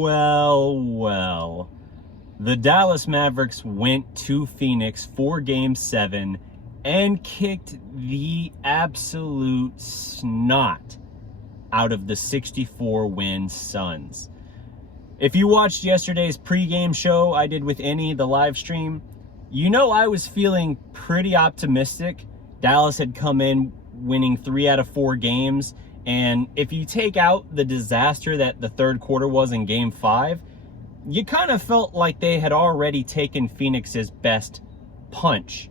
Well. The Dallas Mavericks went to Phoenix for Game 7 and kicked the absolute snot out of the 64-win Suns. If you watched yesterday's pregame show I did with the live stream, you know I was feeling pretty optimistic. Dallas had come in winning 3 out of 4 games, and if you take out the disaster that the third quarter was in Game 5, you kind of felt like they had already taken Phoenix's best punch.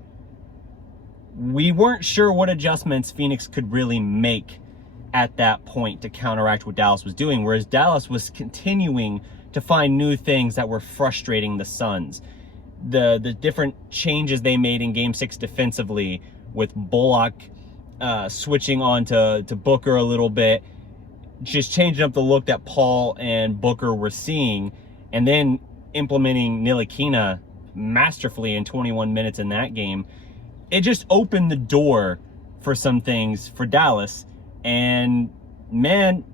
We weren't sure what adjustments Phoenix could really make at that point to counteract what Dallas was doing, whereas Dallas was continuing to find new things that were frustrating the Suns. The different changes they made in Game 6 defensively, with Bullock switching on to Booker a little bit, just changing up the look that Paul and Booker were seeing, and then implementing Ntilikina masterfully in 21 minutes in that game. It just opened the door for some things for Dallas. And man,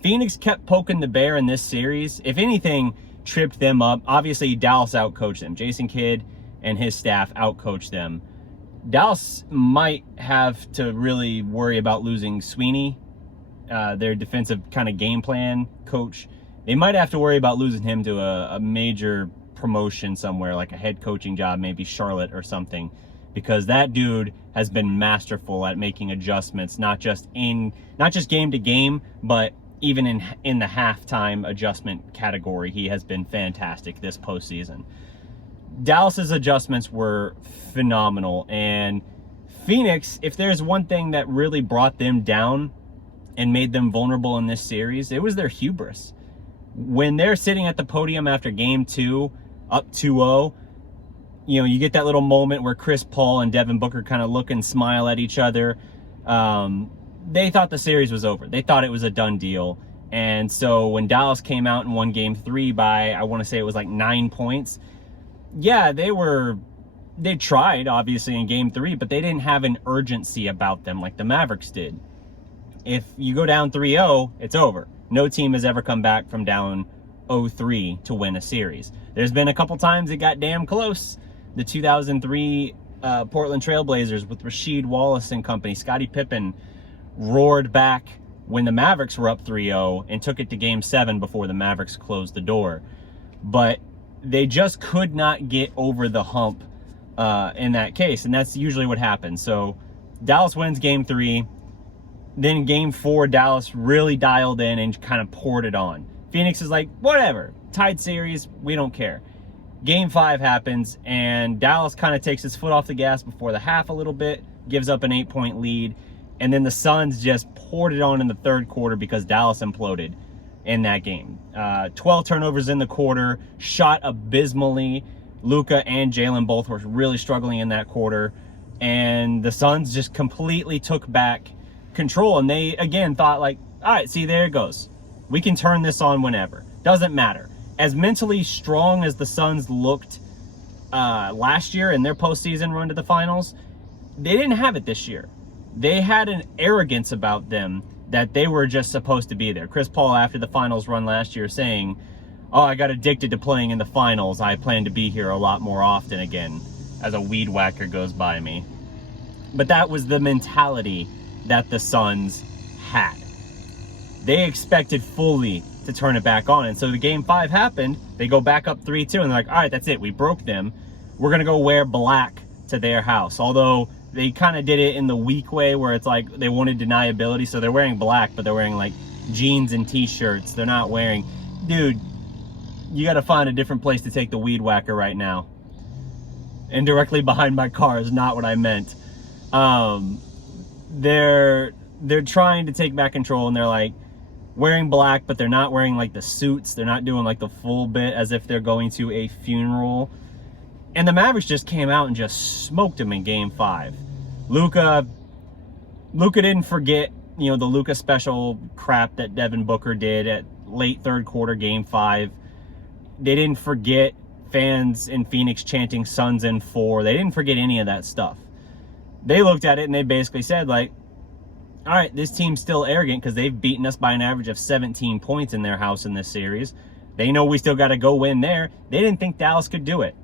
Phoenix kept poking the bear in this series. If anything, tripped them up. Obviously, Dallas outcoached them. Jason Kidd and his staff outcoached them. Dallas might have to really worry about losing Sweeney, their defensive kind of game plan coach. They might have to worry about losing him to a major promotion somewhere, like a head coaching job, maybe Charlotte or something, because that dude has been masterful at making adjustments, not just game to game, but even in the halftime adjustment category. He has been fantastic this postseason. Dallas's adjustments were phenomenal, and Phoenix, if there's one thing that really brought them down and made them vulnerable in this series, it was their hubris. When they're sitting at the podium after Game 2, up 2-0, you get that little moment where Chris Paul and Devin Booker kind of look and smile at each other. They thought the series was over. They thought it was a done deal. And so when Dallas came out and won Game 3 by, I want to say it was like 9 points, yeah, they tried, obviously, in Game 3, but they didn't have an urgency about them like the Mavericks did. If you go down 3-0, it's over. No team has ever come back from down 0-3 to win a series. There's been a couple times it got damn close. The 2003 Portland Trailblazers with Rasheed Wallace and company, Scottie Pippen roared back when the Mavericks were up 3-0 and took it to Game 7 before the Mavericks closed the door. But they just could not get over the hump in that case, and that's usually what happens. So Dallas wins Game 3. Then Game 4, Dallas really dialed in and kind of poured it on. Phoenix is like, whatever, tied series, we don't care. Game 5 happens, and Dallas kind of takes his foot off the gas before the half a little bit, gives up an 8-point lead, and then the Suns just poured it on in the third quarter because Dallas imploded in that game. 12 turnovers in the quarter, shot abysmally. Luka and Jalen both were really struggling in that quarter, and the Suns just completely took back control, and they again thought, like, all right, see, there it goes. We can turn this on whenever. Doesn't matter. As mentally strong as the Suns looked last year in their postseason run to the finals, they didn't have it this year. They had an arrogance about them that they were just supposed to be there. Chris Paul, after the finals run last year, saying, oh, I got addicted to playing in the finals. I plan to be here a lot more often again, as a weed whacker goes by me. But that was the mentality that the Suns had. They expected fully to turn it back on. And so the Game 5 happened. They go back up 3-2, and they're like, all right, that's it. We broke them. We're going to go wear black to their house. Although they kind of did it in the weak way where it's like they wanted deniability. So they're wearing black, but they're wearing like jeans and t-shirts. They're not wearing... Dude, you got to find a different place to take the weed whacker right now. And directly behind my car is not what I meant. They're trying to take back control, and they're like wearing black, but they're not wearing like the suits. They're not doing like the full bit as if they're going to a funeral. And the Mavericks just came out and just smoked them in Game 5. Luka didn't forget, the Luka special crap that Devin Booker did at late third quarter, Game 5. They didn't forget fans in Phoenix chanting Suns in 4. They didn't forget any of that stuff. They looked at it and they basically said, like, all right, this team's still arrogant because they've beaten us by an average of 17 points in their house in this series. They know we still got to go win there. They didn't think Dallas could do it.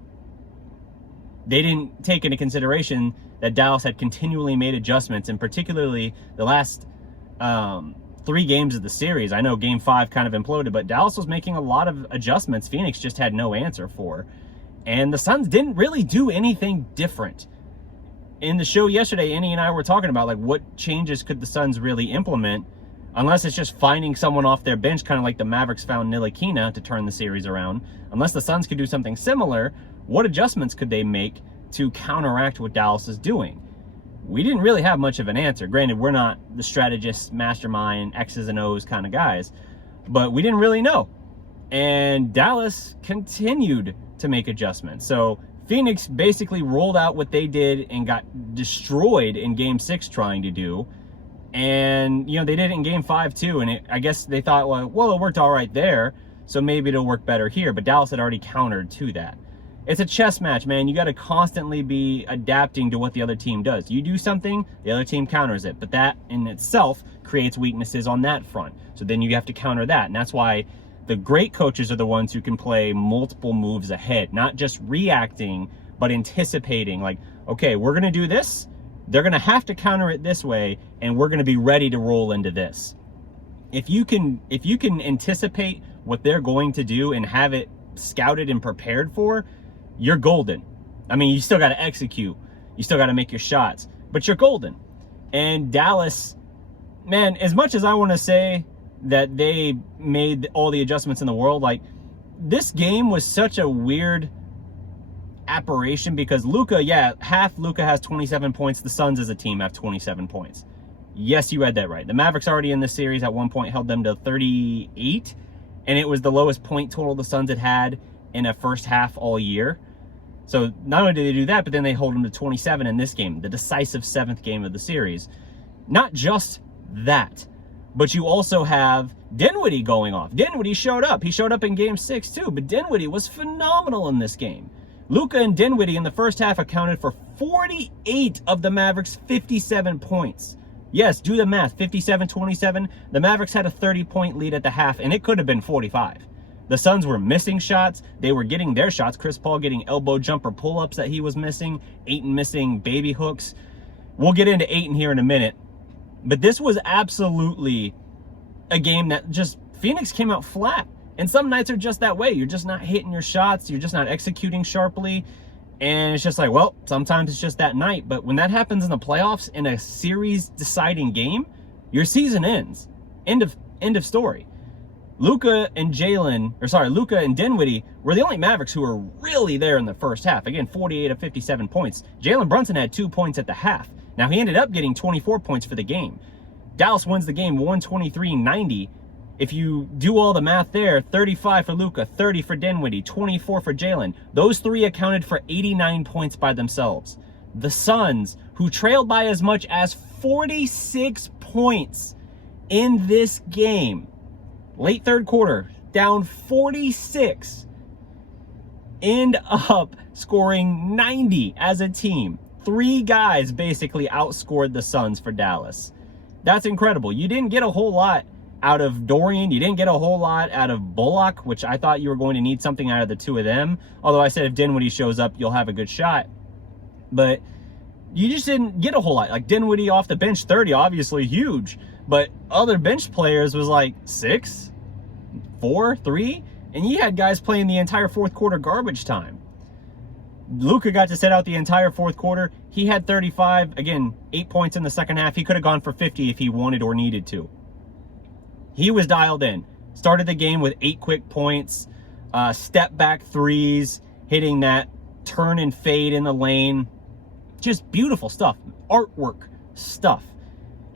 They didn't take into consideration that Dallas had continually made adjustments, and particularly the last 3 games of the series. I know Game 5 kind of imploded, but Dallas was making a lot of adjustments Phoenix just had no answer for. And the Suns didn't really do anything different. In the show yesterday, Annie and I were talking about, like, what changes could the Suns really implement, unless it's just finding someone off their bench, kind of like the Mavericks found Ntilikina to turn the series around. Unless the Suns could do something similar, what adjustments could they make to counteract what Dallas is doing? We didn't really have much of an answer. Granted, we're not the strategist, mastermind, X's and O's kind of guys, but we didn't really know. And Dallas continued to make adjustments. So Phoenix basically rolled out what they did and got destroyed in Game 6 trying to do. And, you know, they did it in Game 5 too. And I guess they thought, well, it worked all right there, so maybe it'll work better here. But Dallas had already countered to that. It's a chess match, man. You got to constantly be adapting to what the other team does. You do something, the other team counters it. But that in itself creates weaknesses on that front. So then you have to counter that. And that's why the great coaches are the ones who can play multiple moves ahead, not just reacting, but anticipating. Like, okay, we're going to do this. They're going to have to counter it this way, and we're going to be ready to roll into this. If you can anticipate what they're going to do and have it scouted and prepared for, you're golden. I mean, you still got to execute. You still got to make your shots, but you're golden. And Dallas, man, as much as I want to say that they made all the adjustments in the world, like, this game was such a weird aberration because Luka, half Luka has 27 points. The Suns as a team have 27 points. Yes, you read that right. The Mavericks already in this series at one point held them to 38, and it was the lowest point total the Suns had in a first half all year. So not only did they do that, but then they hold them to 27 in this game, the decisive 7th game of the series. Not just that, but you also have Dinwiddie going off. Dinwiddie showed up. He showed up in Game 6 too, but Dinwiddie was phenomenal in this game. Luka and Dinwiddie in the first half accounted for 48 of the Mavericks' 57 points. Yes, do the math, 57-27. The Mavericks had a 30-point lead at the half, and it could have been 45. The Suns were missing shots. They were getting their shots. Chris Paul getting elbow jumper pull-ups that he was missing. Ayton missing baby hooks. We'll get into Ayton here in a minute. But this was absolutely a game that just, Phoenix came out flat. And some nights are just that way. You're just not hitting your shots. You're just not executing sharply. And it's just like, well, sometimes it's just that night. But when that happens in the playoffs, in a series-deciding game, your season ends. End of story. Luka and Dinwiddie were the only Mavericks who were really there in the first half. Again, 48 of 57 points. Jalen Brunson had 2 points at the half. Now, he ended up getting 24 points for the game. Dallas wins the game 123-90. If you do all the math there, 35 for Luka, 30 for Dinwiddie, 24 for Jalen. Those three accounted for 89 points by themselves. The Suns, who trailed by as much as 46 points in this game, late third quarter, down 46, end up scoring 90 as a team. 3 guys basically outscored the Suns for Dallas. That's incredible. You didn't get a whole lot out of Dorian. You didn't get a whole lot out of Bullock, which I thought you were going to need something out of the two of them. Although I said if Dinwiddie shows up, you'll have a good shot. But you just didn't get a whole lot. Like Dinwiddie off the bench, 30, obviously huge. But other bench players was like 6, 4, 3. And you had guys playing the entire fourth quarter garbage time. Luka got to sit out the entire fourth quarter. He had 35. Again, 8 points in the second half. He could have gone for 50 if he wanted or needed to. He was dialed in. Started the game with 8 quick points, step back threes, hitting that turn and fade in the lane. Just beautiful stuff. Artwork stuff.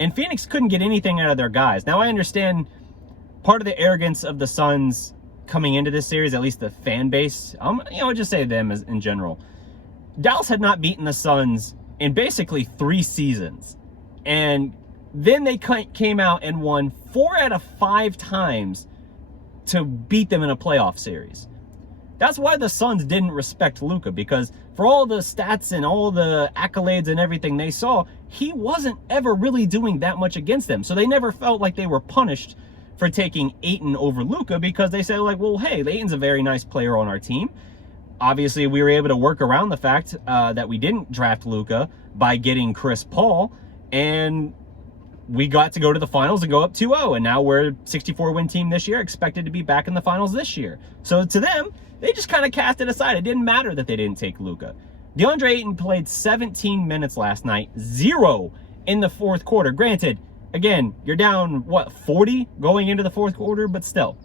And Phoenix couldn't get anything out of their guys. Now, I understand part of the arrogance of the Suns coming into this series, at least the fan base, I'll just say them as in general. Dallas had not beaten the Suns in basically 3 seasons. And then they came out and won 4 out of 5 times to beat them in a playoff series. That's why the Suns didn't respect Luka, because for all the stats and all the accolades and everything they saw, he wasn't ever really doing that much against them. So they never felt like they were punished for taking Ayton over Luka, because they said, like, well, hey, Ayton's a very nice player on our team. Obviously, we were able to work around the fact that we didn't draft Luka by getting Chris Paul, and we got to go to the finals and go up 2-0, and now we're a 64-win team this year, expected to be back in the finals this year. So to them, they just kind of cast it aside. It didn't matter that they didn't take Luka. DeAndre Ayton played 17 minutes last night, 0 in the fourth quarter. Granted, again, you're down, 40 going into the fourth quarter, but still,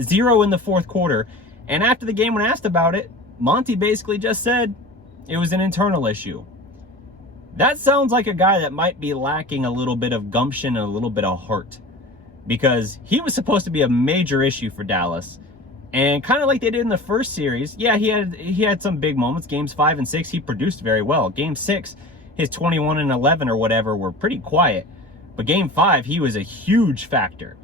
0 in the fourth quarter. And after the game, when asked about it, Monty basically just said it was an internal issue. That sounds like a guy that might be lacking a little bit of gumption and a little bit of heart, because he was supposed to be a major issue for Dallas. And kind of like they did in the first series, yeah, he had some big moments. Games 5 and 6, he produced very well. Game 6, his 21 and 11 or whatever were pretty quiet. But Game 5, he was a huge factor.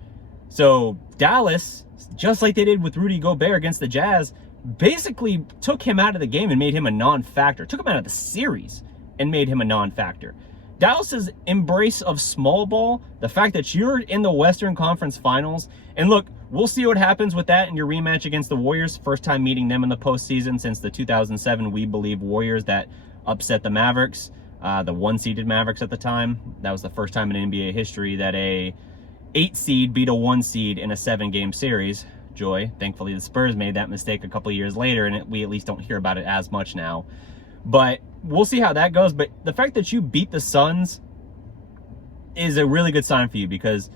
So Dallas, just like they did with Rudy Gobert against the Jazz, basically took him out of the game and made him a non-factor. Took him out of the series and made him a non-factor. Dallas's embrace of small ball, the fact that you're in the Western Conference Finals, and look, we'll see what happens with that in your rematch against the Warriors. First time meeting them in the postseason since the 2007 We Believe Warriors that upset the Mavericks, the 1-seeded Mavericks at the time. That was the first time in NBA history that a 8 seed beat a 1 seed in a 7-game series. Joy. Thankfully, the Spurs made that mistake a couple of years later, and we at least don't hear about it as much now. But we'll see how that goes. But the fact that you beat the Suns is a really good sign for you, because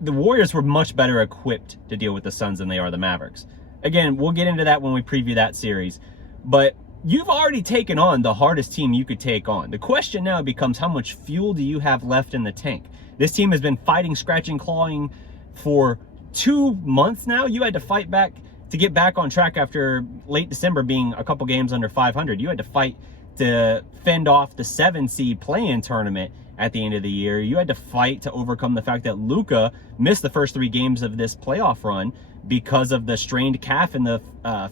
the Warriors were much better equipped to deal with the Suns than they are the Mavericks. Again, we'll get into that when we preview that series. But you've already taken on the hardest team you could take on. The question now becomes, how much fuel do you have left in the tank? This team has been fighting, scratching, clawing for 2 months now. You had to fight back to get back on track after late December being a couple games under 500. You had to fight to fend off the 7-seed play-in tournament at the end of the year. You had to fight to overcome the fact that Luka missed the first 3 games of this playoff run because of the strained calf in the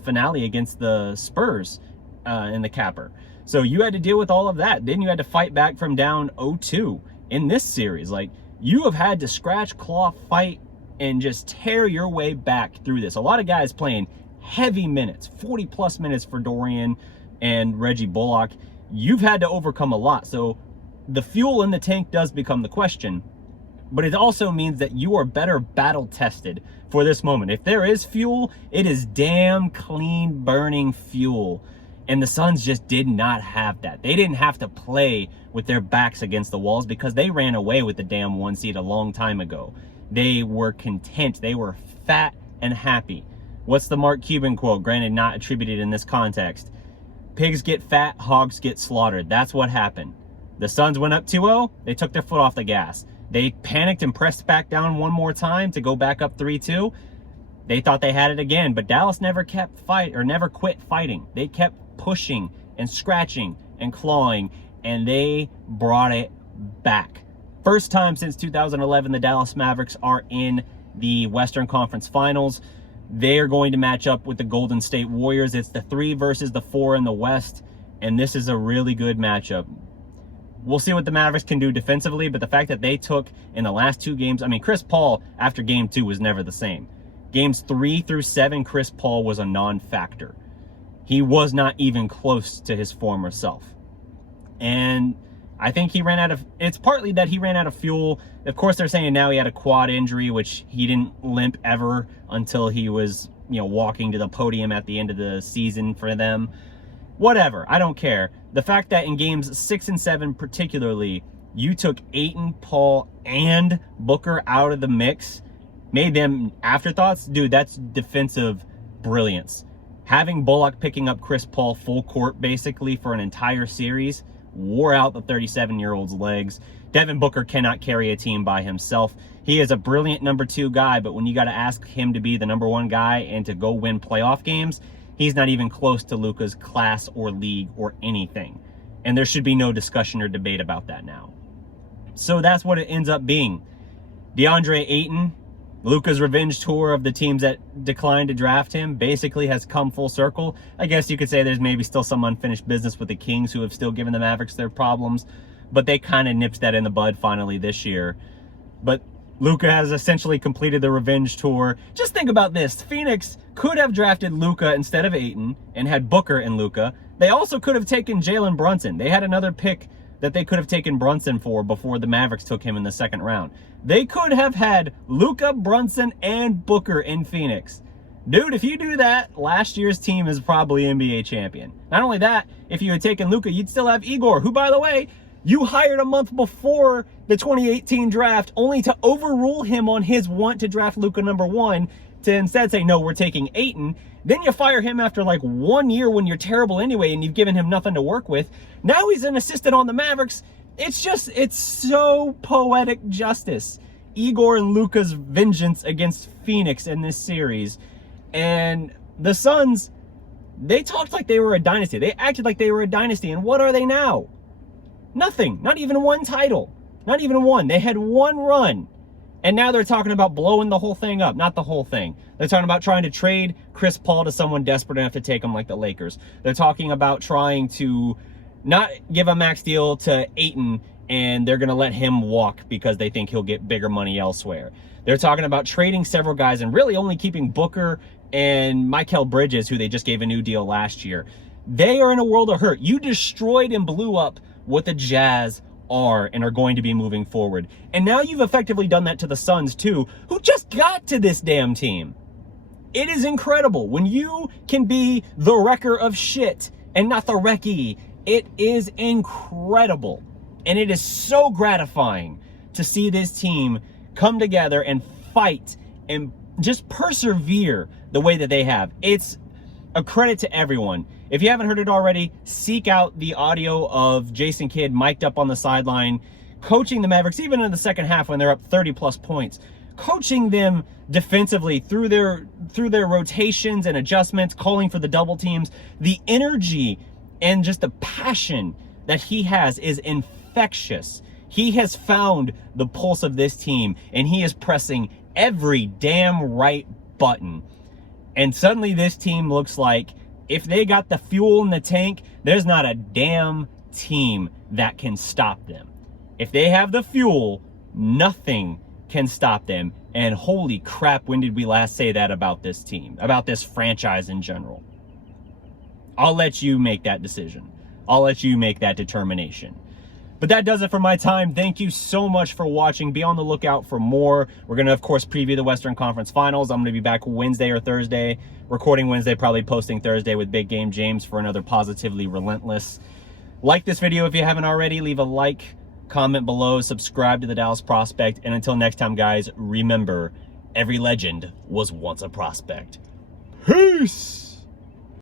finale against the Spurs in the capper. So you had to deal with all of that. Then you had to fight back from down 0-2 in this series. Like, you have had to scratch, claw, fight, and just tear your way back through this. A lot of guys playing heavy minutes, 40-plus minutes for Dorian and Reggie Bullock. You've had to overcome a lot. So the fuel in the tank does become the question. But it also means that you are better battle-tested for this moment. If there is fuel, it is damn clean, burning fuel. And the Suns just did not have that. They didn't have to play with their backs against the walls, because they ran away with the damn 1 seed a long time ago. They were content. They were fat and happy. What's the Mark Cuban quote? Granted, not attributed in this context. Pigs get fat, hogs get slaughtered. That's what happened. The Suns went up 2-0. They took their foot off the gas. They panicked and pressed back down one more time to go back up 3-2. They thought they had it again, but Dallas never never quit fighting. They kept pushing and scratching and clawing, and they brought it back. First time since 2011 the Dallas Mavericks are in the Western Conference Finals. They are going to match up with the Golden State Warriors. It's the 3 versus the 4 in the West, and this is a really good matchup. We'll see what the Mavericks can do defensively, but the fact that they took in the last 2 games, I mean, Chris Paul after game 2 was never the same. Games 3 through 7, Chris Paul was a non-factor. He was not even close to his former self. And I think he ran out of, it's partly that he ran out of fuel. Of course, they're saying now he had a quad injury, which he didn't limp ever until he was, walking to the podium at the end of the season for them. Whatever, I don't care. The fact that in games 6 and 7 particularly, you took Ayton, Paul, and Booker out of the mix, made them afterthoughts. Dude, that's defensive brilliance. Having Bullock picking up Chris Paul full court basically for an entire series wore out the 37-year-old's legs. Devin Booker cannot carry a team by himself. He is a brilliant number 2 guy, but when you got to ask him to be the number 1 guy and to go win playoff games, he's not even close to Luka's class or league or anything. And there should be no discussion or debate about that now. So that's what it ends up being. DeAndre Ayton, Luka's revenge tour of the teams that declined to draft him basically has come full circle. I guess you could say there's maybe still some unfinished business with the Kings who have still given the Mavericks their problems, but they kind of nipped that in the bud finally this year. But Luka has essentially completed the revenge tour. Just think about this. Phoenix could have drafted Luka instead of Ayton and had Booker and Luka. They also could have taken Jalen Brunson. They had another pick that they could have taken Brunson for before the Mavericks took him in the second round. They could have had Luka, Brunson, and Booker in Phoenix. Dude, if you do that, last year's team is probably NBA champion. Not only that, if you had taken Luka, you'd still have Igor, who, by the way, you hired a month before the 2018 draft, only to overrule him on his want to draft Luka #1, to instead say, no, we're taking Ayton. Then you fire him after like 1 year when you're terrible anyway and you've given him nothing to work with. Now he's an assistant on the Mavericks. It's so poetic justice. Igor and Luka's vengeance against Phoenix in this series. And the Suns, they talked like they were a dynasty. They acted like they were a dynasty. And what are they now? Nothing. Not even one title. Not even one. They had one run. And now they're talking about blowing the whole thing up. Not the whole thing. They're talking about trying to trade Chris Paul to someone desperate enough to take him like the Lakers. They're talking about trying to not give a max deal to Ayton, and they're going to let him walk because they think he'll get bigger money elsewhere. They're talking about trading several guys and really only keeping Booker and Mikal Bridges, who they just gave a new deal last year. They are in a world of hurt. You destroyed and blew up what the Jazz are and are going to be moving forward. And now you've effectively done that to the Suns too, who just got to this damn team. It is incredible when you can be the wrecker of shit and not the wrecky. It is incredible. And it is so gratifying to see this team come together and fight and just persevere the way that they have. It's a credit to everyone. If you haven't heard it already, seek out the audio of Jason Kidd mic'd up on the sideline, coaching the Mavericks, even in the second half when they're up 30-plus points, coaching them defensively through their rotations and adjustments, calling for the double teams. The energy and just the passion that he has is infectious. He has found the pulse of this team, and he is pressing every damn right button. And suddenly this team looks like if they got the fuel in the tank, there's not a damn team that can stop them. If they have the fuel, nothing can stop them. And holy crap, when did we last say that about this team, about this franchise in general? I'll let you make that decision. I'll let you make that determination. But that does it for my time. Thank you so much for watching. Be on the lookout for more. We're going to, of course, preview the Western Conference Finals. I'm going to be back Wednesday or Thursday, recording Wednesday, probably posting Thursday with Big Game James for another Positively Relentless. Like this video if you haven't already. Leave a like, comment below, subscribe to the Dallas Prospect. And until next time, guys, remember, every legend was once a prospect. Peace!